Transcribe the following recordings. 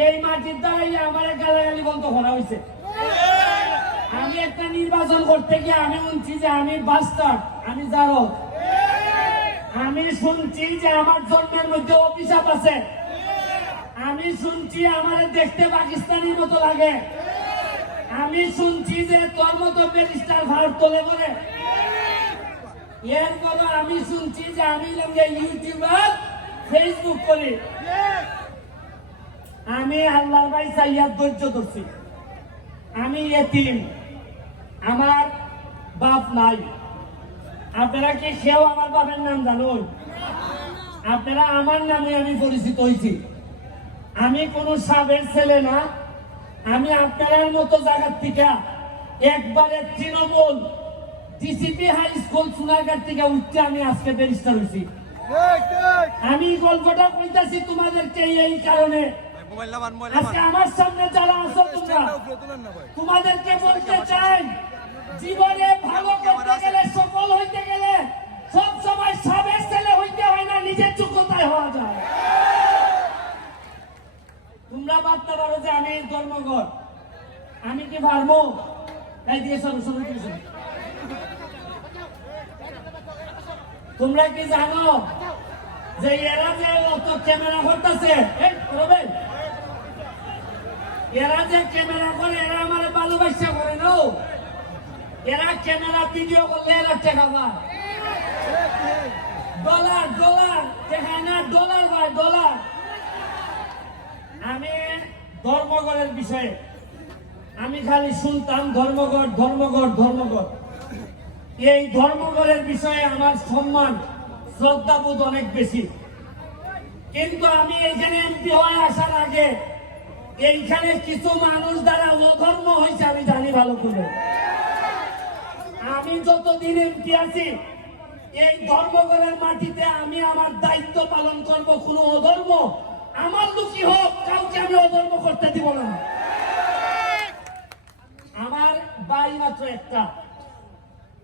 এই মাটির দ্বারাই আমার গালাগালি বন্ধ করা হয়েছে। আমি একটা নির্বাচন করতে গিয়ে আমি শুনছি যে আমি বাস্টার আমি জারো আমি শুনছি যে আমার জন্মের মধ্যে অভিশাপ আছে। আমি শুনছি আমার দেখতে পাকিস্তানের মতো লাগে। আমি শুনছি যে তোর মতো ব্যারিস্টার ভারত তোলে করে এরপরে আমি শুনছি যে আমি ইউটিউবার ফেসবুক করি। আমি আল্লাহর ভাই সাইয়াদ ধৈর্য ধরছি। আমি এতিম। আমার বাপ নাই। আপনারা কি সেও আমার বাপের নাম জানুন? আপনারা আমার নামে আমি পরিচিত হয়েছি আমি কোনো সাবের ছেলে না। আমি আপনার মতো জায়গার থেকে একবারে Trinamool TCP high school Sonarghat থেকে উঠতে আমি আজকে ব্যারিস্টার হয়েছি আমি গল্পটা কইতাছি তোমাদেরকে এই কারণে। আজকে আমার সামনে যারা আছো তোমরা তোমাদেরকে বলতে চাই জীবনে ভালো করতে গেলে সফল হইতে গেলে সব সময় সাবের ছেলে হইতে হয় না নিজের যোগ্যতায় হওয়া যায়। তোমরা ভাবতে পারো যে আমি ধর্মঘট। আমি কি পারব? তাই দিয়ে সরো সরো তোমরা কি জানো যে এরা যে ক্যামেরা করতেছে? এই রবে এরা যে ক্যামেরা করে, এরা আমার ভালোবাসা করে না। এরা ক্যামেরা ভিডিও করলে এরা টাকা পায়। ডলার ডলার দেখায় না, ডলার পায় ডলার। আমি ধর্মগড়ের বিষয়ে, আমি খালি শুনতাম ধর্মগড় ধর্মগড় ধর্মগড় এই ধর্মগড়ের বিষয়ে আমার সম্মান, শ্রদ্ধাবোধ অনেক বেশি। কিন্তু আমি এখানে এমপি হয়ে আসার আগে এইখানে কিছু মানুষ দ্বারা অধর্ম হয়েছে, আমি জানি ভালো করে। আমি যতদিন এমপি আছি, এই ধর্মগড়ের মাটিতে আমি আমার দায়িত্ব পালন করব, কোনো অধর্ম আমার লুকি হোক, কাউকে আমি অধর্ম করতে দিব না। আমার বাড়ি মাত্র একটা।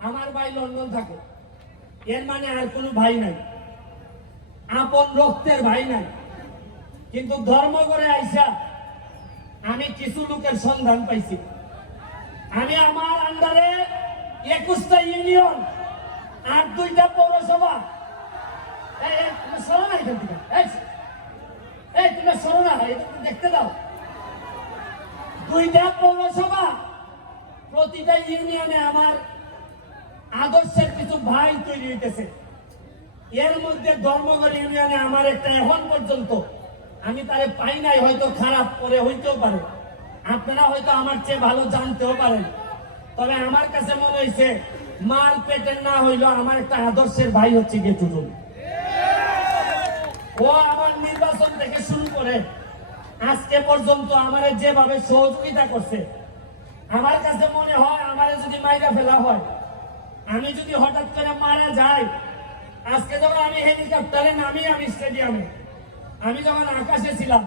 আমার ভাই লন্ডন থাকে। এর মানে আর কোনো ভাই নাই। আপন রক্তের ভাই নাই। কিন্তু ধর্ম করে আইসা আমি কিছু লোকের সন্ধান পাইছি। আমি আমার আন্ডারে একুশটা ইউনিয়ন, আর দুইটা পৌরসভা। তুমি দেখতে দাও। দুইটা পৌরসভা, প্রতিটা ইউনিয়নে আমার কিছু তৈরি এর মধ্যে ধর্মগড় ইউনিয়নে আমার একটা এখন পর্যন্ত আমি তারে পাই নাই, হয়তো খারাপ করে হইতেও পারে। আপনারা হয়তো আমার চেয়ে ভালো জানতেও পারেন। তবে আমার কাছে মনে হয়েছে মার পেটের না হইল আমার একটা আদর্শের ভাই হচ্ছে গিয়ে টুটুল। ও আমার নির্বাচন থেকে শুরু করে, আজকে পর্যন্ত আমার যেভাবে সহযোগিতা করছে, আমার কাছে মনে হয় আমারে যদি মাইরা ফেলা হয়, আমি যদি হঠাৎ করে মারা যাই, আজকে যখন আমি হেলিকপ্টারে নামি আমি স্টেডিয়ামে আমি যখন আকাশে ছিলাম,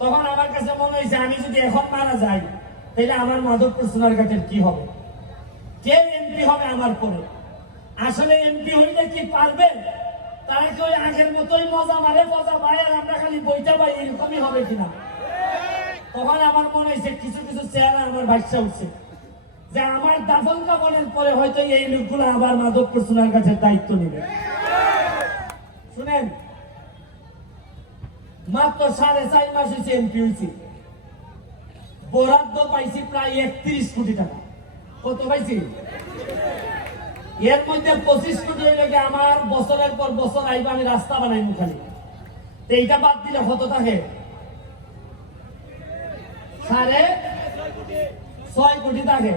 তখন আমার কাছে মনে হয়েছে, আমি যদি এখন মারা যাই, তাহলে আমার মাধবপুর সোনারঘাটের কি হবে? কে এমপি হবে আমার পরে? আসলে এমপি হইলে কি পারবে? তারা কি ওই আগের মতোই মজা মারে, মজা পায়, আর আমরা খালি বইটা পাই, এরকমই হবে কিনা? তখন আমার মনে হয়েছে, কিছু কিছু চেহারা আমার বাচ্চা উঠছে। যে আমার দাফন কাপড়ের পরে হয়তো এই লোকগুলো আবার মাধবপুর সোনার কাছে দায়িত্ব নেবে। শুনেন মাত্র সাড়ে চার মাস হয়েছে এমপি হয়েছি বরাদ্দ পাইছি প্রায় একত্রিশ কোটি টাকা। কত পাইছি? এর মধ্যে পঁচিশ কোটি হইলে আমার বছরের পর বছর আইবা, আমি রাস্তা বানাই মুখালি এইটা বাদ দিলে কত থাকে? সাড়ে ছয় কোটি থাকে।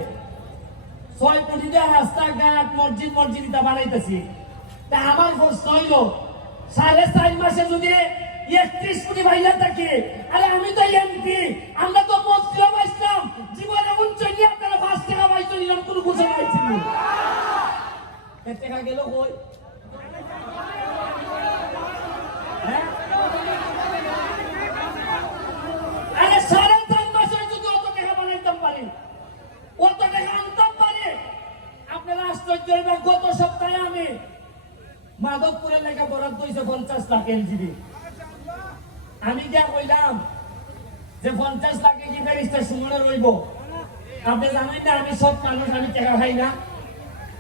ছয় কোটি দিয়ে রাস্তাঘাট, মসজিদ মসজিদ বানাইতেছি। তা আমার প্রশ্ন হইল। সাড়ে চার মাসে যদি একত্রিশ কোটি ভাইয়া থাকে আরে আমি তো এমপি আমরা তো মন্ত্রীও পাইছিলাম জীবনে উঞ্চলি আপনারা পাঁচ টাকা পাইছেন এরকম কোনো হ্যাঁ? আরে সাড়ে চার মাসে যদি বানাইতাম পারি। অত আনতাম পারি। আপনারা আশ্চর্য গত সপ্তাহে আমি মাধবপুরের লেখা বরাদ্দ হয়েছে পঞ্চাশ লাখ এলজিবি আমি যা কইলাম যে পঞ্চাশ লাখে কি ব্যারিস্টার সুমনে রইব। আপনি জানেন না, আমি সব মানুষ, আমি টাকা খাই না।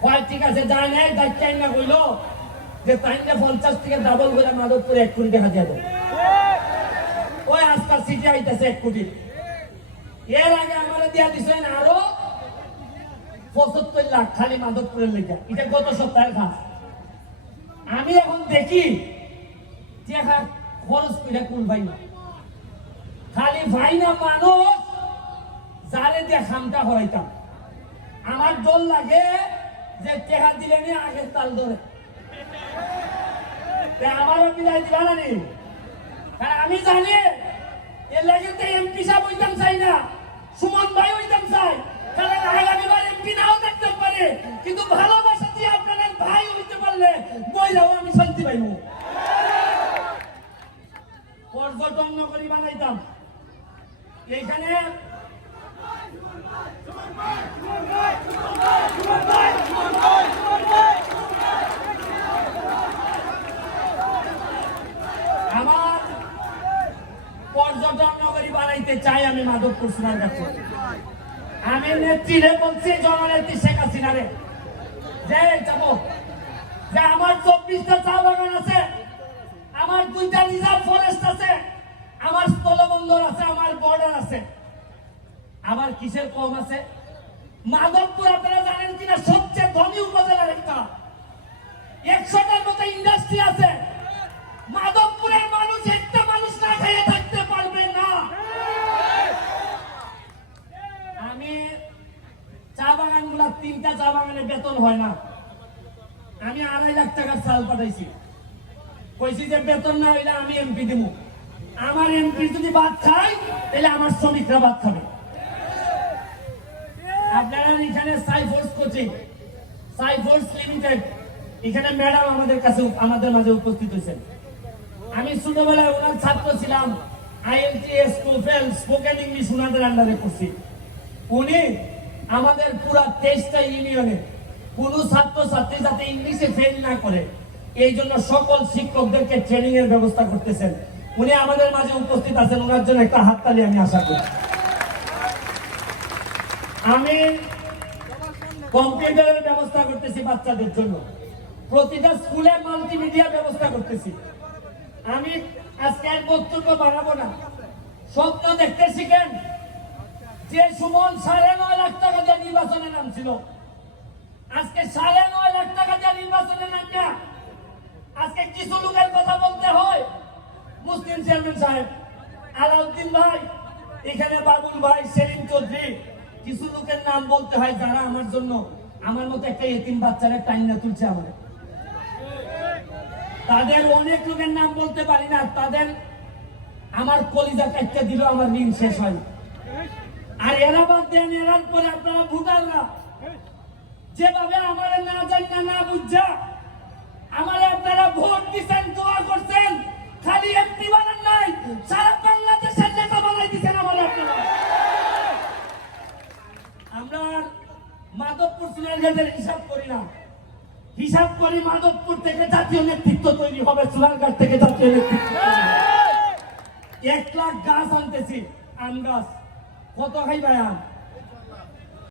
হয় ঠিক আছে, যায় নাই, দায়িত্ব না কইলো যে তাই না পঞ্চাশ থেকে ডাবল করে মাদকপুরে এক কোটি দিয়ে দেবো। ওই আজকাল সিটি আইতেছে এক কোটি। এর আগে আমাদের দিয়া দিচ্ছেন আরও পঁচাত্তর লাখ খালি মাধবপুরের লেখা এটা গত সপ্তাহের কাজ আমি এখন দেখি যে খরচ করে কোন ভাই না খালি ভাই না মানুষ, যারে দিয়ে খামটা হরাইতাম। আমার ডর লাগে যে টেকা দিলে নি আগের তাল ধরে। আমারও বিদায় দিবা না আমি জানি, এর লাগে তো এমপি সাহেব হইতাম চাই না, সুমন ভাই হইতাম চাই। কারণ আগামীবার এমপি নাও থাকতে পারে। কিন্তু ভালোবাসা দিয়ে ভাই হইতে পারলে বইলেও আমি শান্তি পাইব পর্যটন নগরী বানাইতাম আমার পর্যটন নগরী বানাইতে চাই আমি মাধবপুর সোনার কাছে। আমি নেত্রীরে বলছি, জননেত্রী শেখ হাসিনারে যে যাব। যে আমার চব্বিশটা চা বাগান আছে, আমার দুইটা রিজার্ভ ফরেস্ট আছে। আমার স্থলবন্দর আছে, আমার বর্ডার আছে। আমার কিসের কম আছে? মাধবপুর আপনারা জানেন কিনা? সবচেয়ে ধনী উপজেলার একটা। একশোটার মতো ইন্ডাস্ট্রি আছে। মাধবপুরের মানুষ একটা মানুষ না খেয়ে থাকতে পারবে না। আমি চা বাগানগুলা তিনটা চা বাগানের বেতন হয় না। আমি আড়াই লাখ টাকার চাল পাঠাইছি। কইছি যে বেতন না হইলে আমি এমপি দিব আমার এমপি যদি ভাত খায়, তাহলে আমার শ্রমিকরা ভাত খাবে। আপনারা এখানে কোচিং লিমিটেড এখানে ম্যাডাম আমাদের কাছে, আমাদের মাঝে উপস্থিত হয়েছেন। আমি ছোটবেলায় ওনার ছাত্র ছিলাম আইএলটিএস টোফেল স্পোকেন ইংলিশ ওনাদের আন্ডারে করছি উনি আমাদের পুরা তেইশটা ইউনিয়নে কোন ছাত্র ছাত্রী যাতে ইংলিশে ফেল না করে, এই জন্য সকল শিক্ষকদেরকে ট্রেনিং এর ব্যবস্থা করতেছেন। উনি আমাদের মাঝে উপস্থিত আছেন, ওনার জন্য একটা হাততালি আমি আশা করি। আমি কম্পিউটারের ব্যবস্থা করতেছি বাচ্চাদের জন্য। প্রতিটা স্কুলে মাল্টিমিডিয়া ব্যবস্থা করতেছি। আমি আজকে আর বক্তব্য বাড়াবো না। স্বপ্ন দেখতে শিখেন, যে সুমন সাড়ে নয় লাখ টাকা দিয়ে নির্বাচনে নামছিল। আজকে সাড়ে নয় লাখ টাকা দিয়ে নির্বাচনে নামবে। আজকে কিছু লোকের কথা বলতে হয়। মুসলিম চেয়ারম্যান সাহেব, আলাউদ্দিন ভাই, এখানে বাবুল ভাই, সেলিম চৌধুরী, কিছু লোকের নাম বলতে হয় যারা আমার জন্য, আমার মতো একটা এতিম বাচ্চারা টাইনা তুলছে আমার তাদের অনেক লোকের নাম বলতে পারি না, তাদের আমার কলিজা কাটতে দিল আমার ঋণ শেষ হয় আর এরা বাদ দেন এরার পরে আপনারা ভুটানরা। যেভাবে আমার না জানি না বুঝছা আমার আপনারা ভোট দিচ্ছেন দোয়া করছেন খালি এমপি বানান নাই সারা বাংলাদেশের নেতা বানাই দিচ্ছেন আমার আপনারা। আমরা মাধবপুর সুনারঘাটের হিসাব করি না। হিসাব করি মাধবপুর থেকে জাতীয় নেতৃত্ব তৈরি হবে সুনারঘাট থেকে জাতীয় নেতৃত্ব। এক লাখ গাছ আনতেছি আম গাছ। কত খাইবাই আম?